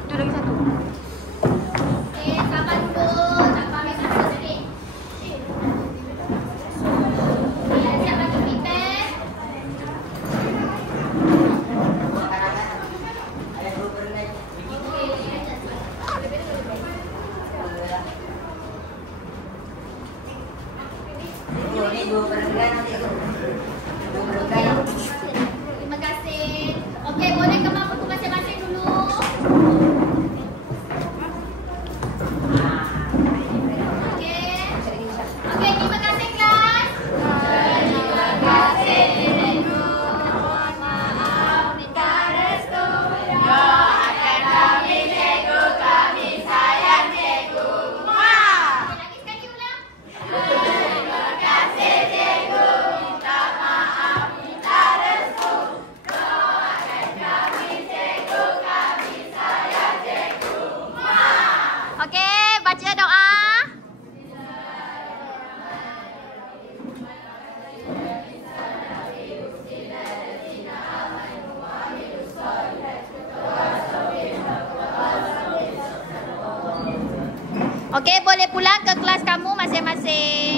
Tu lagi satu. Okey, sabar dulu. Tak apa, ambil masa sikit. Okey, siap bagi feedback. Terima kasih. Okey, boleh kembang buku masing-masing dulu. Okey. Okey, terima kasih kelas. Terima kasih cikgu. Mohon maaf, minta restu. Doakan kami cikgu, kami sayang cikgu. Okey, lagi sekali ulang. Terima kasih cikgu. Minta maaf, minta restu. Doakan kami cikgu, kami sayang cikgu. Okey, baca doa. Okey, boleh pulang ke kelas kamu masing-masing.